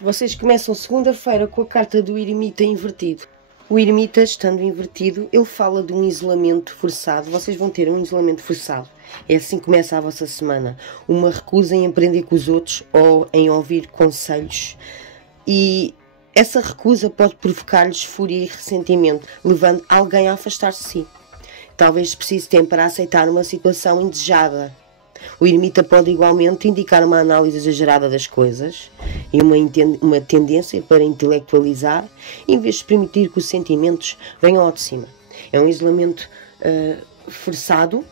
Vocês começam segunda-feira com a carta do eremita invertido. O eremita, estando invertido, ele fala de um isolamento forçado. Vocês vão ter um isolamento forçado. É assim que começa a vossa semana. Uma recusa em aprender com os outros ou em ouvir conselhos. E essa recusa pode provocar-lhes fúria e ressentimento, levando alguém a afastar-se de si. Talvez precise tempo para aceitar uma situação indesejada. O eremita pode igualmente indicar uma análise exagerada das coisas e uma tendência para intelectualizar, em vez de permitir que os sentimentos venham ao de cima. É um isolamento forçado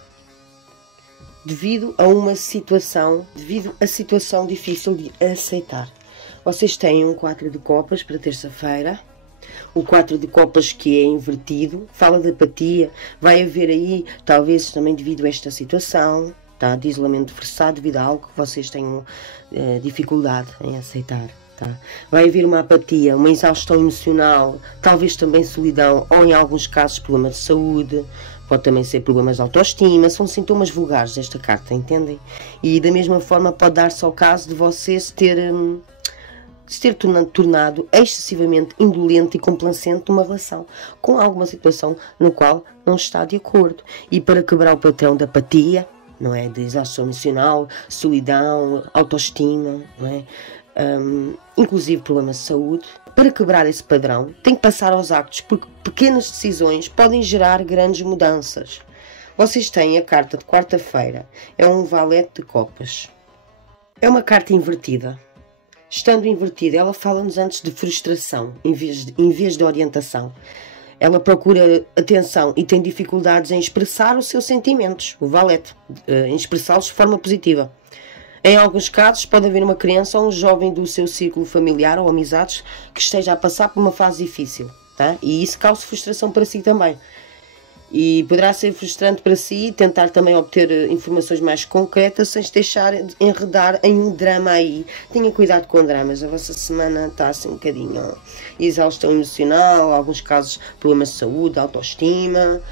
devido a situação difícil de aceitar. Vocês têm um 4 de copas para terça-feira. O 4 de copas que é invertido fala de apatia. Vai haver aí, talvez também devido a esta situação, tá, de isolamento forçado, devido a algo que vocês tenham dificuldade em aceitar. Tá? Vai haver uma apatia, uma exaustão emocional, talvez também solidão, ou em alguns casos problemas de saúde. Pode também ser problemas de autoestima, são sintomas vulgares desta carta, entendem? E da mesma forma pode dar-se ao caso de você se ter tornado excessivamente indolente e complacente numa relação, com alguma situação no qual não está de acordo. E para quebrar o patrão da apatia, não é? De exaustão emocional, solidão, autoestima, não é? Inclusive problemas de saúde. Para quebrar esse padrão, tem que passar aos actos, porque pequenas decisões podem gerar grandes mudanças. Vocês têm a carta de quarta-feira, é um valete de copas. É uma carta invertida. Estando invertida, ela fala-nos antes de frustração, em vez de orientação. Ela procura atenção e tem dificuldades em expressar os seus sentimentos, o valete, em expressá-los de forma positiva. Em alguns casos, pode haver uma criança ou um jovem do seu círculo familiar ou amizades que esteja a passar por uma fase difícil, tá? E isso causa frustração para si também. E poderá ser frustrante para si tentar também obter informações mais concretas sem se deixar enredar em um drama aí. Tenha cuidado com dramas, a vossa semana está assim um bocadinho exaustão emocional, alguns casos problemas de saúde, autoestima,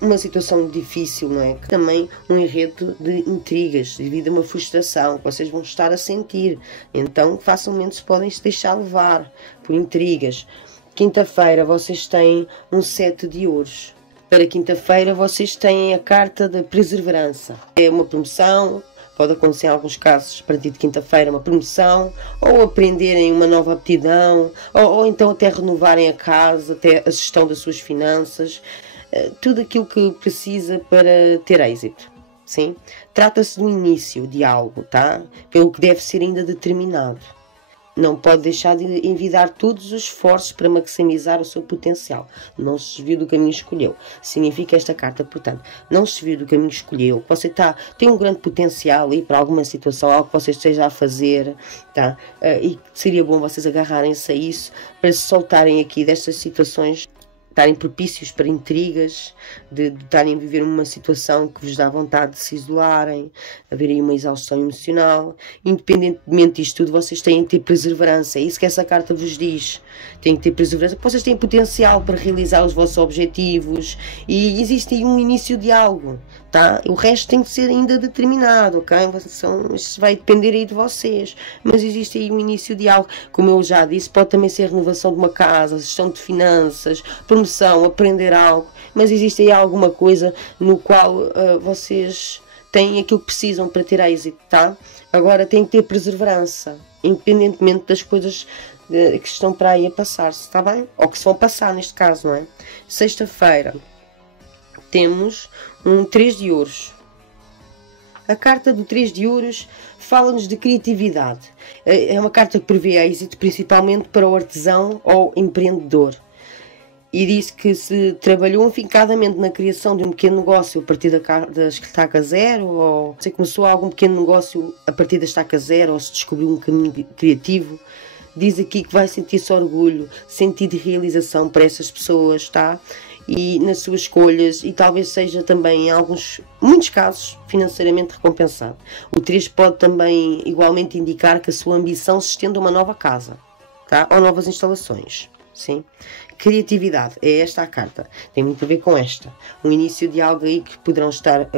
uma situação difícil, não é? Também um enredo de intrigas devido a uma frustração que vocês vão estar a sentir. Então facilmente se podem se deixar levar por intrigas. Quinta-feira vocês têm um 7 de ouros. Para quinta-feira vocês têm a carta da perseverança. É uma promoção, pode acontecer em alguns casos, a partir de quinta-feira, uma promoção, ou aprenderem uma nova aptidão, ou então até renovarem a casa, até a gestão das suas finanças, tudo aquilo que precisa para ter êxito. Sim? Trata-se do início de algo, tá? Pelo que deve ser ainda determinado. Não pode deixar de envidar todos os esforços para maximizar o seu potencial. Não se desviou do caminho que escolheu. Significa esta carta, portanto, não se desviou do caminho que escolheu. Você tem um grande potencial aí para alguma situação, algo que você esteja a fazer, tá? E seria bom vocês agarrarem-se a isso para se soltarem aqui destas situações, estarem propícios para intrigas, de estarem a viver uma situação que vos dá vontade de se isolarem, haver aí uma exaustão emocional. Independentemente disto tudo, vocês têm que ter perseverança. É isso que essa carta vos diz. Têm que ter perseverança, porque vocês têm potencial para realizar os vossos objetivos e existe aí um início de algo, tá? O resto tem que ser ainda determinado, ok? Isso vai depender aí de vocês, mas existe aí um início de algo. Como eu já disse, pode também ser a renovação de uma casa, gestão de finanças, promoção, aprender algo, mas existe aí alguma coisa no qual vocês têm aquilo que precisam para ter êxito, tá? Agora têm que ter perseverança, independentemente das coisas que estão para aí a passar-se, está bem? Ou que se vão passar neste caso, não é? Sexta-feira temos um 3 de ouros. A carta do 3 de ouros fala-nos de criatividade. É uma carta que prevê êxito principalmente para o artesão ou empreendedor. E diz que se trabalhou afincadamente na criação de um pequeno negócio a partir da estaca zero, ou se começou algum pequeno negócio a partir da estaca zero, ou se descobriu um caminho criativo, diz aqui que vai sentir-se orgulho, sentido de realização para essas pessoas, tá? E nas suas escolhas, e talvez seja também em muitos casos, financeiramente recompensado. O 3 pode também igualmente indicar que a sua ambição se estende a uma nova casa, tá? Ou novas instalações, sim? Criatividade, é esta a carta, tem muito a ver com esta. Um início de algo aí que poderão estar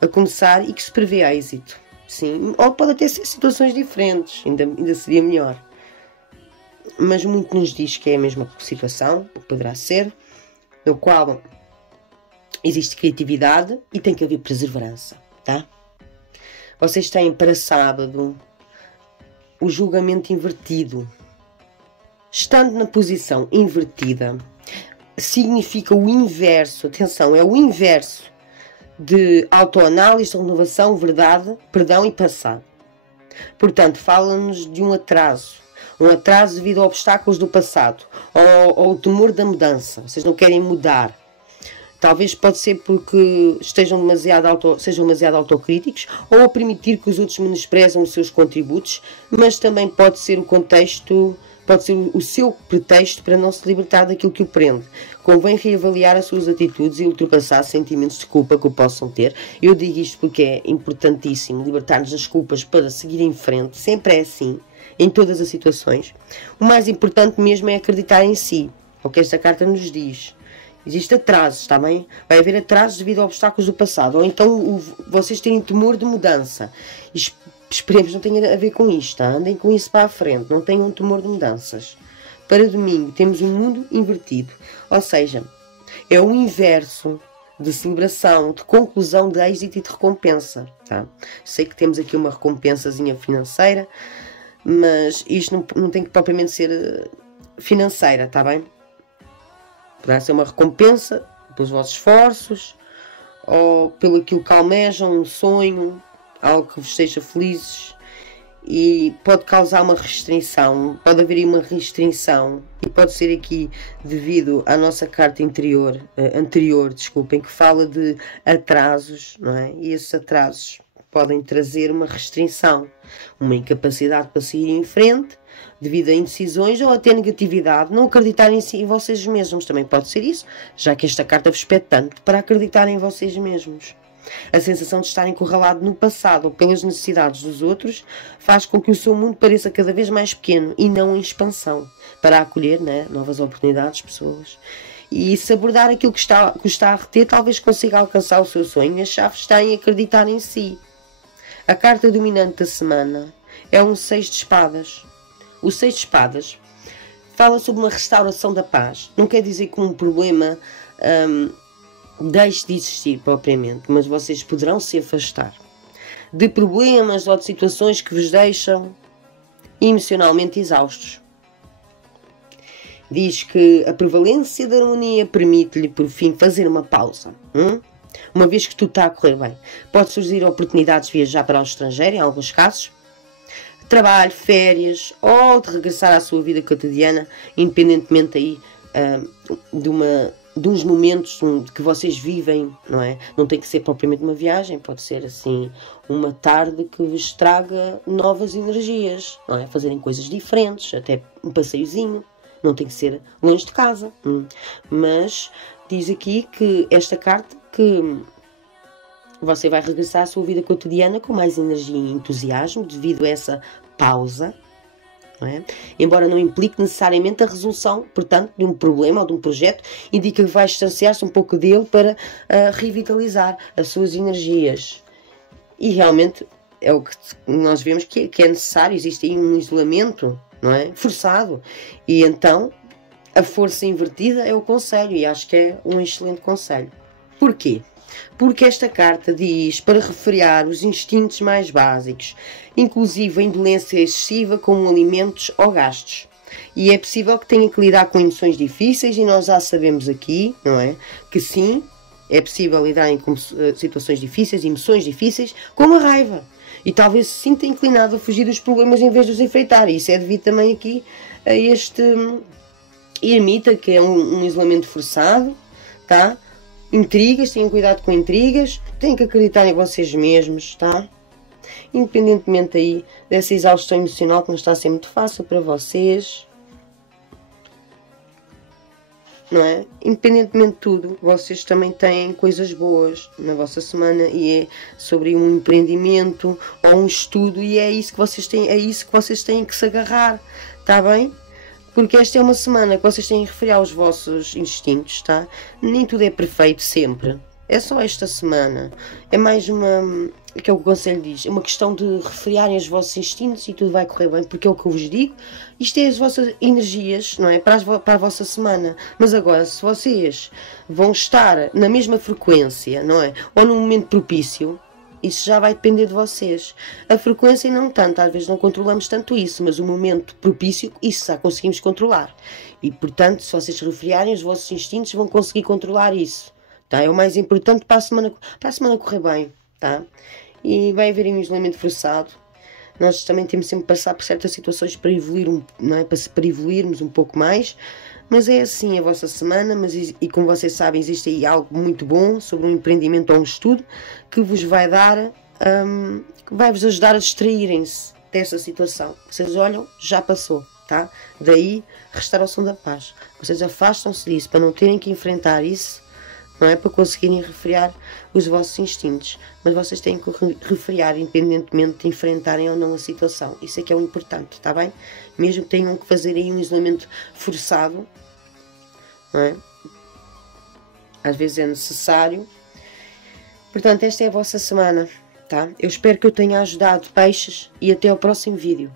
a começar e que se prevê êxito. sim, ou pode até ser situações diferentes, ainda seria melhor. Mas muito nos diz que é a mesma situação, poderá ser, no qual existe criatividade e tem que haver perseverança, tá? Vocês têm para sábado o julgamento invertido. Estando na posição invertida, significa o inverso, atenção, é o inverso de autoanálise, renovação, verdade, perdão e passado. Portanto, fala-nos de um atraso devido a obstáculos do passado, ou o temor da mudança. Vocês não querem mudar. Talvez pode ser porque sejam demasiado autocríticos, ou a permitir que os outros menosprezam os seus contributos, mas também pode ser o contexto, pode ser o seu pretexto para não se libertar daquilo que o prende. Convém reavaliar as suas atitudes e ultrapassar sentimentos de culpa que o possam ter. Eu digo isto porque é importantíssimo libertar-nos das culpas para seguir em frente. Sempre é assim, em todas as situações. O mais importante mesmo é acreditar em si. É o que esta carta nos diz. Existem atrasos, está bem? Vai haver atrasos devido a obstáculos do passado. Ou então vocês terem temor de mudança. Esperemos não tenha a ver com isto. Tá? Andem com isso para a frente. Não tenham temor de mudanças. Para domingo temos um mundo invertido. Ou seja, é o inverso de celebração, de conclusão, de êxito e de recompensa. Tá? Sei que temos aqui uma recompensazinha financeira, mas isto não tem que propriamente ser financeira, está bem? Poderá ser uma recompensa pelos vossos esforços, ou pelo aquilo que almejam, um sonho, algo que vos deixa felizes, e pode causar uma restrição, pode haver aí uma restrição, e pode ser aqui devido à nossa carta anterior, que fala de atrasos, não é? E esses atrasos podem trazer uma restrição, uma incapacidade para seguir em frente, devido a indecisões ou até negatividade, não acreditarem em vocês mesmos, também pode ser isso, já que esta carta vos pede tanto para acreditar em vocês mesmos. A sensação de estar encurralado no passado ou pelas necessidades dos outros faz com que o seu mundo pareça cada vez mais pequeno e não em expansão, para acolher, né, novas oportunidades, pessoas. E se abordar aquilo que está a reter, talvez consiga alcançar o seu sonho. A chave está em acreditar em si. A carta dominante da semana é um 6 de espadas. O 6 de espadas fala sobre uma restauração da paz. Não quer dizer que um problema deixe de existir propriamente, mas vocês poderão se afastar de problemas ou de situações que vos deixam emocionalmente exaustos. Diz que a prevalência da harmonia permite-lhe, por fim, fazer uma pausa. Uma vez que tudo está a correr bem. Pode surgir oportunidades de viajar para o estrangeiro, em alguns casos. Trabalho, férias, ou de regressar à sua vida cotidiana, independentemente aí de uns momentos que vocês vivem, não é? Não tem que ser propriamente uma viagem, pode ser assim uma tarde que vos traga novas energias, não é? Fazerem coisas diferentes, até um passeiozinho, não tem que ser longe de casa. Mas diz aqui que esta carta que você vai regressar à sua vida cotidiana com mais energia e entusiasmo devido a essa pausa, não é? Embora não implique necessariamente a resolução, portanto, de um problema ou de um projeto, indica que vai distanciar-se um pouco dele para revitalizar as suas energias. E realmente é o que nós vemos que é necessário, existe aí um isolamento, não é? Forçado. E então a força invertida é o conselho, e acho que é um excelente conselho. Porquê? Porque esta carta diz para refrear os instintos mais básicos, inclusive a indolência excessiva com alimentos ou gastos. E é possível que tenha que lidar com emoções difíceis, e nós já sabemos aqui, não é? Que sim, é possível lidar com situações difíceis, emoções difíceis, como a raiva. E talvez se sinta inclinado a fugir dos problemas em vez de os enfrentar. E isso é devido também aqui a este ermita, que é um isolamento forçado, tá? Intrigas, tenham cuidado com intrigas, têm que acreditar em vocês mesmos, tá? Independentemente aí dessa exaustão emocional que não está a ser muito fácil para vocês, não é? Independentemente de tudo, vocês também têm coisas boas na vossa semana, e é sobre um empreendimento ou um estudo, e é isso que vocês têm que se agarrar, tá bem? Porque esta é uma semana que vocês têm que refrear os vossos instintos, tá? Nem tudo é perfeito sempre, É só esta semana. É mais uma... que é o que o conselho diz. É uma questão de refriarem os vossos instintos e tudo vai correr bem, porque é o que eu vos digo. Isto é as vossas energias, não é? Para a vossa semana. Mas agora, se vocês vão estar na mesma frequência, não é? Ou num momento propício, isso já vai depender de vocês. A frequência não tanto, às vezes não controlamos tanto isso, mas o momento propício, isso já conseguimos controlar. E, portanto, se vocês refriarem os vossos instintos, vão conseguir controlar isso. Tá? É o mais importante para a semana correr bem, tá? E vai haver um isolamento forçado. Nós também temos sempre que passar por certas situações para evoluir, não é? Para evoluirmos um pouco mais. Mas é assim a vossa semana, e como vocês sabem, existe aí algo muito bom sobre um empreendimento ou um estudo que vos vai dar, que vai vos ajudar a distraírem-se dessa situação. Vocês olham, já passou, tá? Daí, restauração da paz. Vocês afastam-se disso para não terem que enfrentar isso, não é? Para conseguirem refriar os vossos instintos. Mas vocês têm que refriar independentemente de enfrentarem ou não a situação. Isso é que é o importante, está bem? Mesmo que tenham que fazer aí um isolamento forçado, não é? Às vezes é necessário. Portanto, esta é a vossa semana, tá? Eu espero que eu tenha ajudado, peixes, e até ao próximo vídeo.